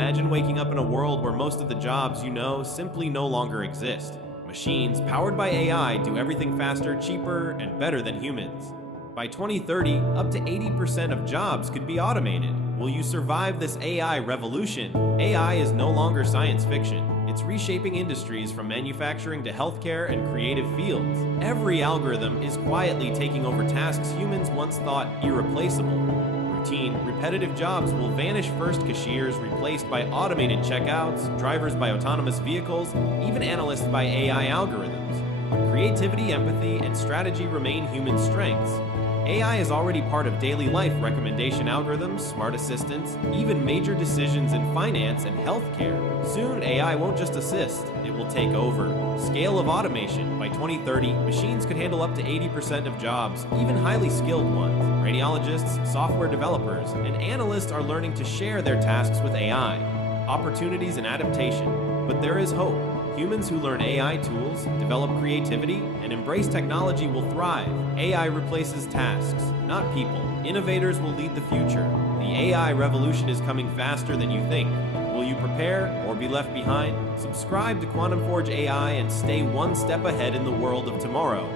Imagine waking up in a world where most of the jobs you know simply no longer exist. Machines, powered by AI, do everything faster, cheaper, and better than humans. By 2030, up to 80% of jobs could be automated. Will you survive this AI revolution? AI is no longer science fiction. It's reshaping industries from manufacturing to healthcare and creative fields. Every algorithm is quietly taking over tasks humans once thought irreplaceable. Routine, repetitive jobs will vanish first, cashiers replaced by automated checkouts, drivers by autonomous vehicles, even analysts by AI algorithms. But creativity, empathy, and strategy remain human strengths. AI is already part of daily life: recommendation algorithms, smart assistants, even major decisions in finance and healthcare. Soon, AI won't just assist, it will take over. Scale of automation. By 2030, machines could handle up to 80% of jobs, even highly skilled ones. Radiologists, software developers, and analysts are learning to share their tasks with AI. Opportunities and adaptation. But there is hope. Humans who learn AI tools, develop creativity, and embrace technology will thrive. AI replaces tasks, not people. Innovators will lead the future. The AI revolution is coming faster than you think. Will you prepare or be left behind? Subscribe to Quantum Forge AI and stay one step ahead in the world of tomorrow.